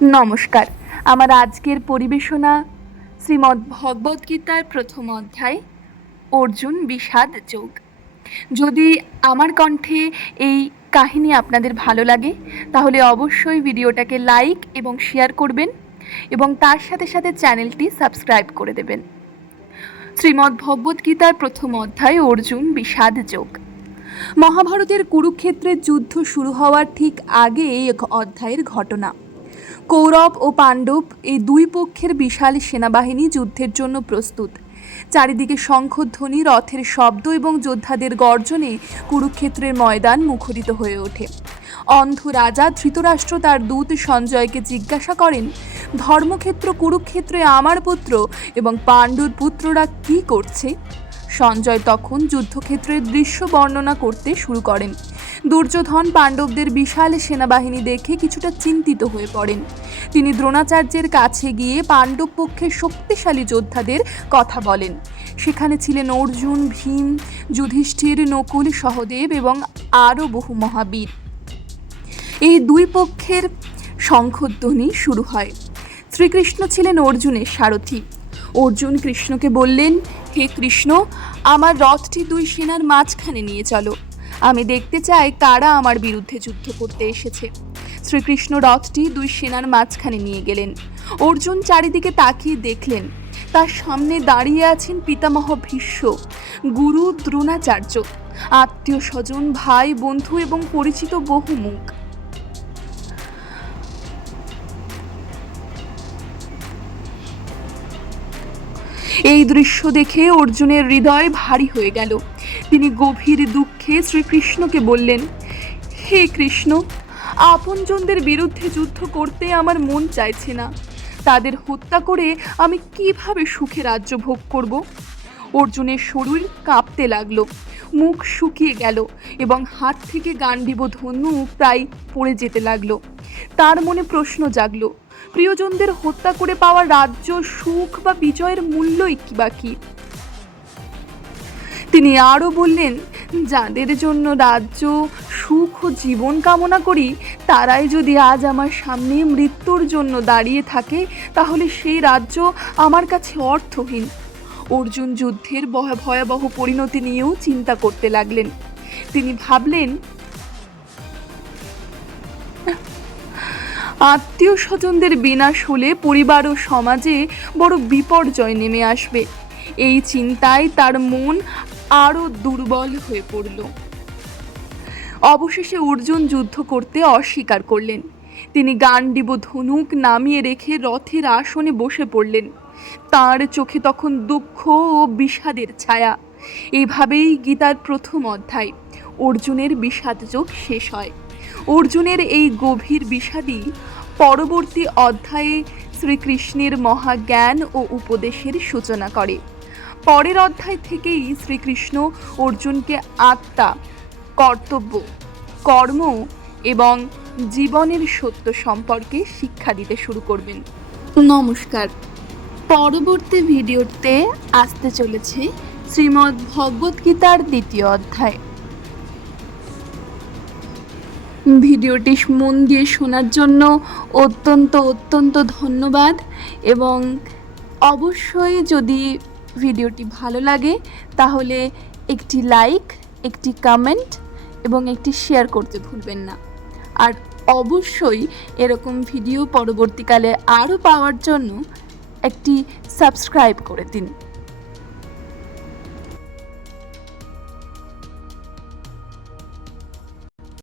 নমস্কার। আমার আজকের পরিবেশনা শ্রীমদ্ ভগবদ্গীতার প্রথম অধ্যায় অর্জুন বিষাদ যোগ। যদি আমার কণ্ঠে এই কাহিনী আপনাদের ভালো লাগে তাহলে অবশ্যই ভিডিওটাকে লাইক এবং শেয়ার করবেন এবং তার সাথে সাথে চ্যানেলটি সাবস্ক্রাইব করে দেবেন। শ্রীমদ্ ভগবদ্গীতার প্রথম অধ্যায় অর্জুন বিষাদ যোগ। মহাভারতের কুরুক্ষেত্রের যুদ্ধ শুরু হওয়ার ঠিক আগে এই অধ্যায়ের ঘটনা। কৌরব ও পাণ্ডব এই দুই পক্ষের বিশাল সেনাবাহিনী যুদ্ধের জন্য প্রস্তুত। চারিদিকে শঙ্খধ্বনি, রথের শব্দ এবং যোদ্ধাদের গর্জনে কুরুক্ষেত্রের ময়দান মুখরিত হয়ে ওঠে। অন্ধ রাজা ধৃতরাষ্ট্র তার দূত সঞ্জয়কে জিজ্ঞাসা করেন, ধর্মক্ষেত্র কুরুক্ষেত্রে আমার পুত্র এবং পাণ্ডুর পুত্ররা কি করছে? সঞ্জয় তখন যুদ্ধক্ষেত্রের দৃশ্য বর্ণনা করতে শুরু করেন। দুর্যোধন পাণ্ডবদের বিশাল সেনাবাহিনী দেখে কিছুটা চিন্তিত হয়ে পড়েন। তিনি দ্রোণাচার্যের কাছে গিয়ে পাণ্ডব পক্ষের শক্তিশালী যোদ্ধাদের কথা বলেন। সেখানে ছিলেন অর্জুন, ভীম, যুধিষ্ঠির, নকুল, সহদেব এবং আরও বহু মহাবীর। এই দুই পক্ষের শঙ্খধ্বনি শুরু হয়। শ্রীকৃষ্ণ ছিলেন অর্জুনের সারথি। অর্জুন কৃষ্ণকে বললেন, হে কৃষ্ণ, আমার রথটি দুই সেনার মাঝখানে নিয়ে চলো। আমি দেখতে চাই কারা আমার বিরুদ্ধে যুদ্ধ করতে এসেছে। শ্রীকৃষ্ণ রথটি দুই সেনার মাঝখানে নিয়ে গেলেন। অর্জুন চারিদিকে তাকিয়ে দেখলেন, তার সামনে দাঁড়িয়ে আছেন পিতামহ ভীষ্ম, গুরু দ্রোণাচার্য, আত্মীয় স্বজন, ভাই, বন্ধু এবং পরিচিত বহু মুখ। এই দৃশ্য দেখে অর্জুনের হৃদয় ভারী হয়ে গেল। তিনি গভীর দুঃখে শ্রীকৃষ্ণকে বললেন, হে কৃষ্ণ, আপনজনদের বিরুদ্ধে যুদ্ধ করতে আমার মন চাইছে না। তাদের হত্যা করে আমি কিভাবে সুখে রাজ্য ভোগ করব? অর্জুনের শরীর কাঁপতে লাগলো, মুখ শুকিয়ে গেল এবং হাত থেকে গান্ডীব ধনু প্রায় পড়ে যেতে লাগলো। তার মনে প্রশ্ন জাগলো, প্রিয়জনদের হত্যা করে পাওয়া রাজ্য, সুখ বা বিজয়ের মূল্যই বা কি? তিনি আরও বললেন, যাদের জন্য রাজ্য, সুখ ও জীবন কামনা করি, তারাই যদি আজ আমার সামনে মৃত্যুর জন্য দাঁড়িয়ে থাকে, তাহলে সেই রাজ্য আমার কাছে অর্থহীন। অর্জুন যুদ্ধের ভয়াবহ পরিণতি নিয়েও চিন্তা করতে লাগলেন। তিনি ভাবলেন, আত্মীয় স্বজনদের বিনাশ হলে পরিবার ও সমাজে বড় বিপর্যয় নেমে আসবে। এই চিন্তায় তার মন আরও দুর্বল হয়ে পড়ল। অবশেষে অর্জুন যুদ্ধ করতে অস্বীকার করলেন। তিনি গান্ডীব ধনুক নামিয়ে রেখে রথের আসনে বসে পড়লেন। তার চোখে তখন দুঃখ ও বিষাদের ছায়া। এইভাবেই গীতার প্রথম অধ্যায় অর্জুনের বিষাদ যোগ শেষ হয়। অর্জুনের এই গভীর বিষাদই পরবর্তী অধ্যায়ে শ্রীকৃষ্ণের মহাজ্ঞান ও উপদেশের সূচনা করে। পরের অধ্যায় থেকেই শ্রীকৃষ্ণ অর্জুনকে আত্মা, কর্তব্য, কর্ম এবং জীবনের সত্য সম্পর্কে শিক্ষা দিতে শুরু করবেন। নমস্কার। পরবর্তী ভিডিওতে আসতে চলেছে শ্রীমদ্ ভগবদ্গীতার দ্বিতীয় অধ্যায়। ভিডিওটি মন দিয়ে শোনার জন্য অত্যন্ত ধন্যবাদ এবং অবশ্যই যদি ভিডিওটি ভালো লাগে তাহলে একটি লাইক, একটি কমেন্ট এবং একটি শেয়ার করতে ভুলবেন না। আর অবশ্যই এরকম ভিডিও পরবর্তীকালে আরও পাওয়ার জন্য একটি সাবস্ক্রাইব করে দিন।